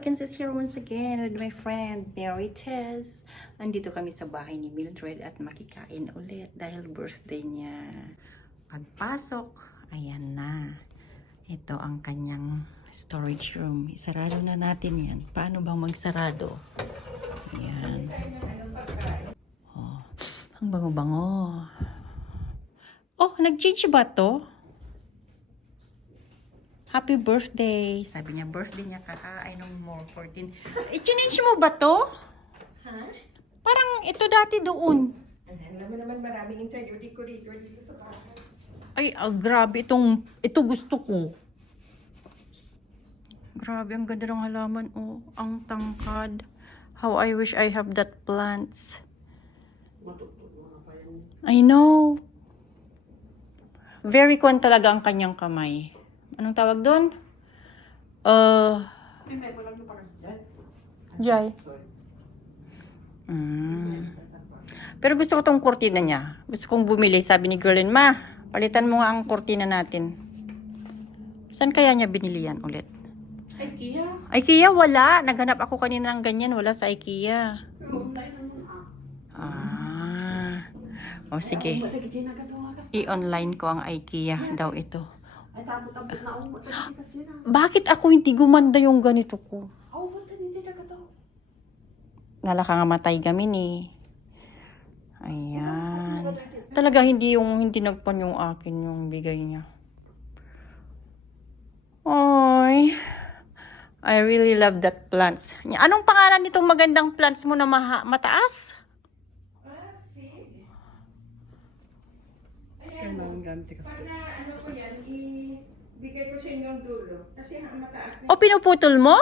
Elkins is here once again with my friend Mary Tess. Nandito kami sa bahay ni Mildred at makikain ulit dahil birthday niya. Pagpasok, ayan na. Ito ang kanyang storage room. Isarado na natin yan. Paano bang magsarado? Ayan. Oh, ang bango-bango. Oh, nag-change ba to? Happy birthday. Sabi niya, birthday niya kakain ng more 14. I-change mo ba to? Ha? Parang ito dati doon. Alam mo naman maraming interior decorator dito sa bahay. Ay, grabe. Ito gusto ko. Grabe, ang ganda ng halaman. Oh, ang tangkad. How I wish I have that plants. I know. Very con talaga ang kanyang kamay. Anong tawag doon? May walang lupakas dyan. Jai. Pero gusto ko tong kurtina niya. Gusto kong bumili. Sabi ni Girlin, Ma, palitan mo nga ang kurtina natin. Saan kaya niya binili yan ulit? IKEA. IKEA, wala. Naghanap ako kanina ng ganyan. Wala sa IKEA. O sige. I-online ko ang IKEA daw ito. Ay, tapos na ako. Bakit ako hindi gumanda yung ganito ko? Ngala ka nga matay gamin eh. Ayan. Talaga hindi nagpan yung akin yung bigay niya. Oy. I really love that plants. Anong pangalan nitong magandang plants mo na mataas? Para ano ko yan, ibigay ko sa inyo ang dulo. Kasi mataas na. O pinuputol mo?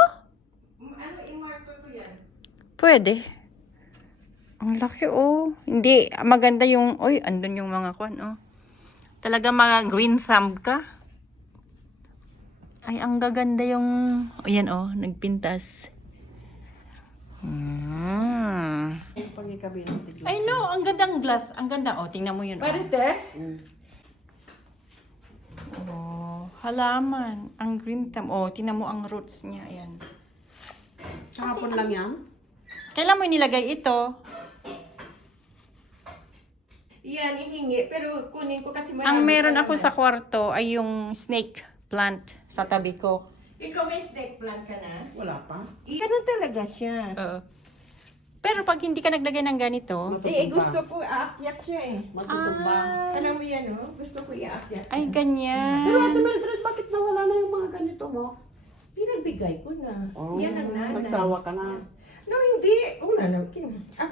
Ano, imarto ko yan. Pwede. Ang laki oh. Hindi, maganda yung, oy, andun yung mga kwan oh. Talaga mga green thumb ka. Ay, ang gaganda yung, ayan oh, nagpintas. I know, ang gandang glass. Ang ganda oh, tingnan mo yun. Marites? Oh, halaman. Ang green thumb. Oh, tingnan mo ang roots niya. Ayan. Kahapon lang yan? Kailan mo nilagay ito? Yan, ihingi. Pero kunin ko kasi marami. Ang meron pa ako naman. sa kwarto ay yung snake plant sa tabi ko. Ikaw may snake plant ka na? Wala pa. Ganun talaga siya. Oo. Pero pag hindi ka naglagay ng ganito, Gusto ko aakyat siya eh. Matutumba. Alam mo yan, oh? Gusto ko iaakyat. ay ganyan. Pero Ate Mildred, bakit nawala na yung mga ganito mo? Pinagbigay ko na. Yan ang nanay. Nagsawa ka na. No, hindi. Wala na.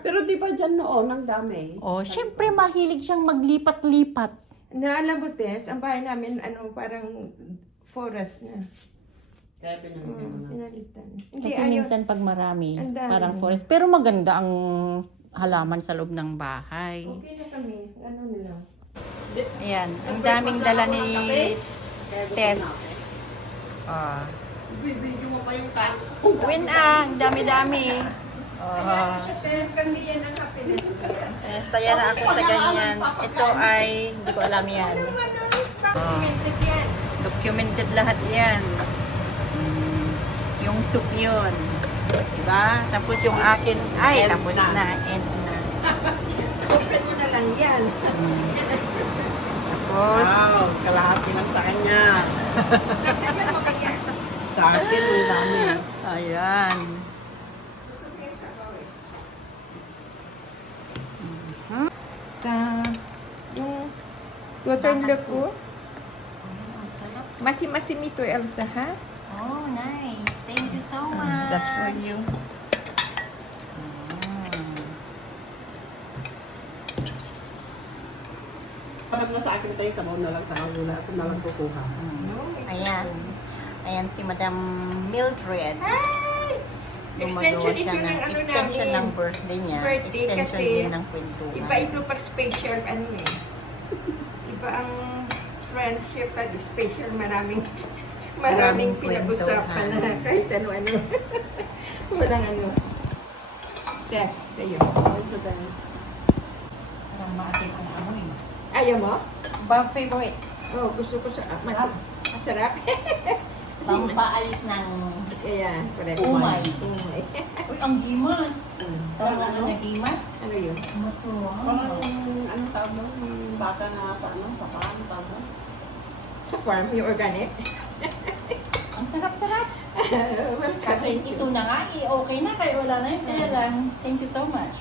Pero di ba dyan noon, ang dami? Oh, syempre mahilig siyang maglipat-lipat. Naalam mo, Tess, ang bahay namin, parang forest na. Kaya pinanagyan mo na. Pinalitan. Hindi, Kasi ayaw. minsan pag marami, Ang dami. parang forest. Pero maganda ang halaman sa loob ng bahay. Okay na kami. Ano na lang. Ayan, ang daming dala ni Tess. Ah. Bibidyo mo pa yung tank. Win ang dami-dami. Oh. Tess, kasi yan ang happiness. Saya na ako sa ganyan. Ito ay, hindi ko alam yan. Documented yan. Documented lahat yan. Yung soup yun. Diba? Tapos yung akin, ay, tapos na. End na. Open mo na lang yan. Tapos, Wow, kalahati lang sa kanya. Kaya mo kaya. Sa akin, ang dami. ayan. Sa yung watermelon ko. Masi-masimi to, Elsa, ha? Oh, nice. Thank you so much. That's for you. Kapag mo sa akin tayo, sabaw na lang sa wala. Ako na lang kukuha. Ayan. Ayan si Madam Mildred. Ay! Gumagawa Extension siya ito ng ng ano extension namin. ng birthday niya. Birthday Extension kasi din ng kwentuhan. Iba ito pag special, ano eh. Iba ang friendship at special. Maraming Maraming pinag-usapan na kwentuhan. kahit ano-ano. Walang ano. Tess, sa'yo. Ito tayo. Parang maasim ang amoy. Ayaw mo? Ba favorite? Oh, gusto ko sa masarap. Pampaalis ng Kaya, correct. umay. Umay. Uy, ang gimas. Tawag Ano? na gimas? Ano yun? Masarap. Parang anong tawag mo? Yung baka na sa ano, sa farm, tawag mo? Sa farm, yung organic. Ang sarap-sarap. Welcome. Kahit ito na nga, okay na kayo. Wala na yun. Kaya lang, thank you so much.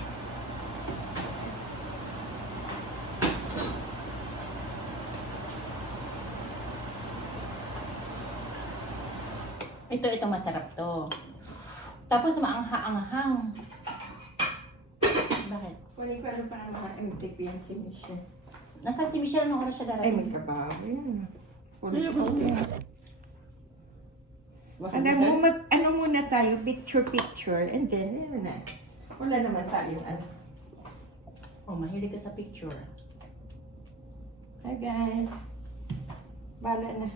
Ito masarap to. Tapos maangha-anghang. Bakit? Kunin ko ano pa ng mga MTP yan si Michelle. Nasa si Michelle nung oras siya Ay, may darating. trabaho yun. Baka Alam na- mo, ano muna tayo, picture, and then, ano na. Wala naman tayo, ano. Oh, mahilig ka sa picture. Hi guys. Bala na.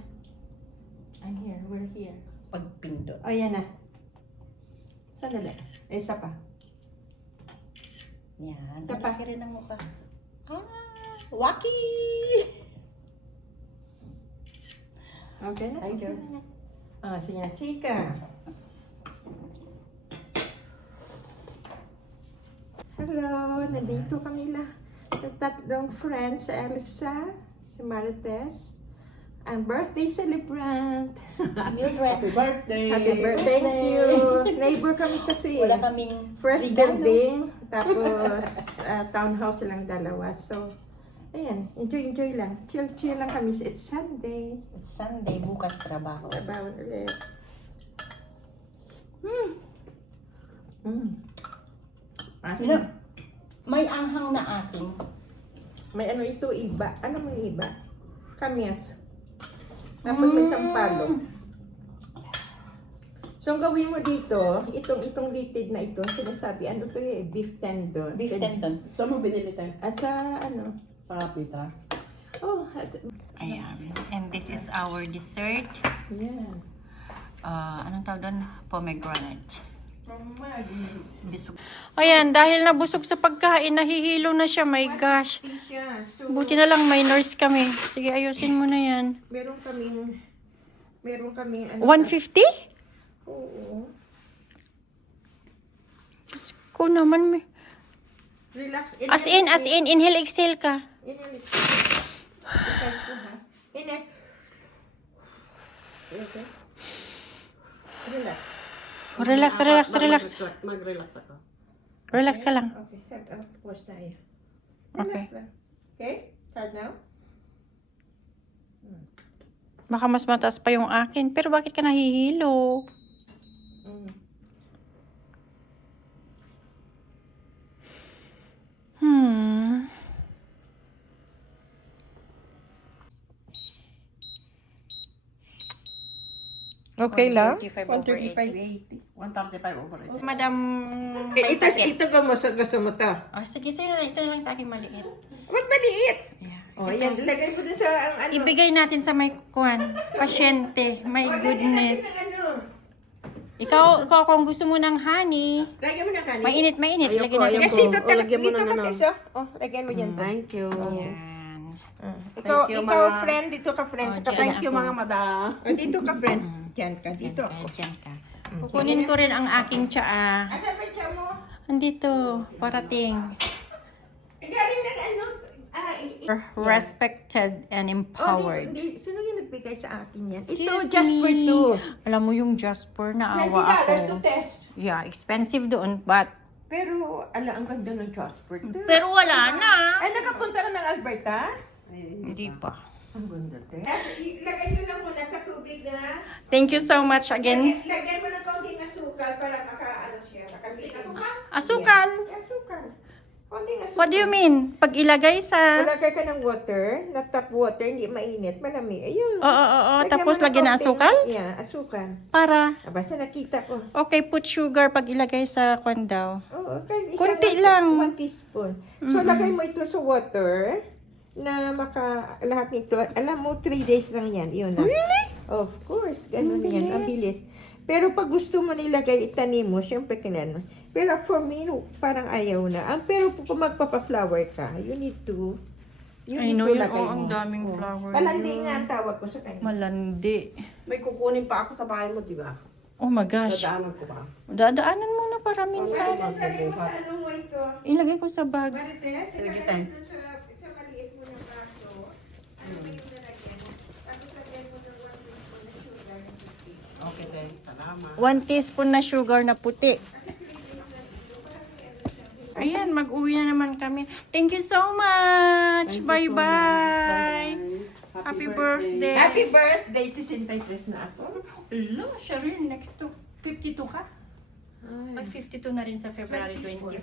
I'm here, we're here. Pagpindot. O, yan na. Sandali. Isa pa. Yan. Isa pa. Laki rin ang mukha. Waki! Okay na? Thank you. Okay na. Sige na, chika. Hello, nandito kami yung tatlong friends, Elsa, si Marites, ang birthday celebrant. Mildred. Happy birthday! Happy birthday. Thank you. Neighbor kami kasi. Wala kaming First regalo. building, tapos townhouse lang dalawa. So, ayan, enjoy lang. Chill lang kami. It's Sunday. It's Sunday, bukas trabaho. Trabaho ulit. Sino? May anghang na asim. May ano ito, iba. Ano mo yung iba? Kamyas. Tapos may sampalo. So, ang gawin mo dito, itong litid na ito, sinasabi, ano to eh, beef tendon. Beef tendon. Saan mo binili tayo? At sa, ano, Sa Pita. oh, Ayan. And this is our dessert. yan. Anong tawag doon? Pomegranate. Bisog. Ayan, dahil nabusog sa pagkain, nahihilo na siya. My gosh. So, Buti na lang may nurse kami. Sige, ayusin mo na yan. meron kaming, ano, 150? oo. Ko naman may. Relax. As in, inhale, exhale ka. Inhale. Exhale ko, ha? Inhale. Okay. Relax. Relax. Mag-relax ako. Relax ka lang. Okay, start. Pause tayo. Okay. Relax lang. Okay? Start now? Baka mas mataas pa yung akin. Pero bakit ka nahihilo? Okay lang? 135.80. 135 over it. Madam, may Ito, sakit. ito gusto mo to. Oh, sige, sa'yo na lang. Ito na lang sa akin maliit. Ba't maliit? Yeah. Oh, yan. Ilagay mo dun sa ang ano. Ibigay natin sa may kuwan. Pasyente. My goodness. Ano? Ikaw kung gusto mo ng honey, Lagyan mo na kanin. mainit. Ayoko, Lagyan natin. Yes, ayoko. dito, O, lagyan mo dito ng ka ano. keso. Oh, lagyan mo dyan. Thank you. Yan. Ikaw, you, ikaw mga- friend, dito ka friend. Oh, Sa dyan Thank kapatid. you mga madam. Oh, dito ka friend. Diyan ka, dito ako. Diyan ka. Kukunin ko rin ang aking tsaa. Asan ba siya mo? Andito, parating. Galing na ano? Respected and empowered. Hindi. Sino yung nagbigay sa akin yan? Excuse Ito, just for me. two. Alam mo yung Jasper, $20 naawa to ako. test. Yeah, expensive doon, but... Pero, ang ganda ng Jasper. Pero wala na. Ay, nakapunta ka ng Alberta? Hindi pa. Ang ganda, te. Lagay nyo lang muna sa tubig na. Thank you so much again. Lagyan mo ng kaunting asukal para maka-ano siya. Asukal? Asukal. Asukal. Kaunting asukal. What do you mean? Pag ilagay sa... Lagay ka ng water, na tap water, hindi mainit, malamig. Ayun. Oo. Lagyan Tapos mo ng lagyan na kaunting- asukal? Yeah, asukal. Para... Basta nakita ko. Okay, put sugar pag ilagay sa kwan daw. Oo, kahit Konti lang. 1 teaspoon. So, lagay mo ito sa water na lahat nito. Alam mo, 3 days lang yan. Yun na. Really? Of course. Ganun yan. Ang bilis. Pero pag gusto mo nilagay, itanim mo, syempre kinano. Pero for me, parang ayaw na. Pero kung magpapa-flower ka, you need to I know yun. lagay Oh, ang mo. daming Oh. flower Malandi yun. nga ang tawag ko sa kanya. Malandi. May kukunin pa ako sa bahay mo, di ba? Oh my gosh. Dadaanan ko ba? Dadaanan mo na para minsan. Lagay mo sa anong way ko. Ilagay ko sa bag. Marites, Sige, ilagay tay. mo dun sa maliit mo na baso. Ano ba yung lalagyan? Tapos lagyan mo ng 1 teaspoon na sugar na puti. Okay, then. Salamat. 1 teaspoon na sugar na puti. Ayan, mag-uwi na naman kami. Thank you so much. Thank you so Bye-bye. much. Bye-bye. Happy birthday. Happy birthday! 63 na ako. Hello, Sharon, next to 52 ka? Mag 52 na rin sa February 24.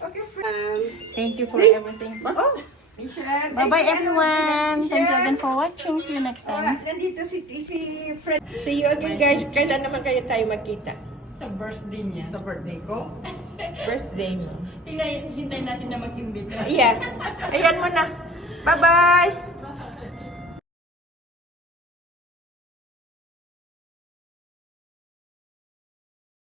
Okay, friends. Thank you for everything. Oh, Michelle. Bye-bye everyone. Thank you again for watching. See you next Oh, time. nandito si Fred. See you again, guys. Kailan naman kayo tayo magkita? Sa birthday niya. Sa birthday ko? Birthday mo. Hintayin natin na mag-imbita. Ayan. Ayan mo na. Bye-bye.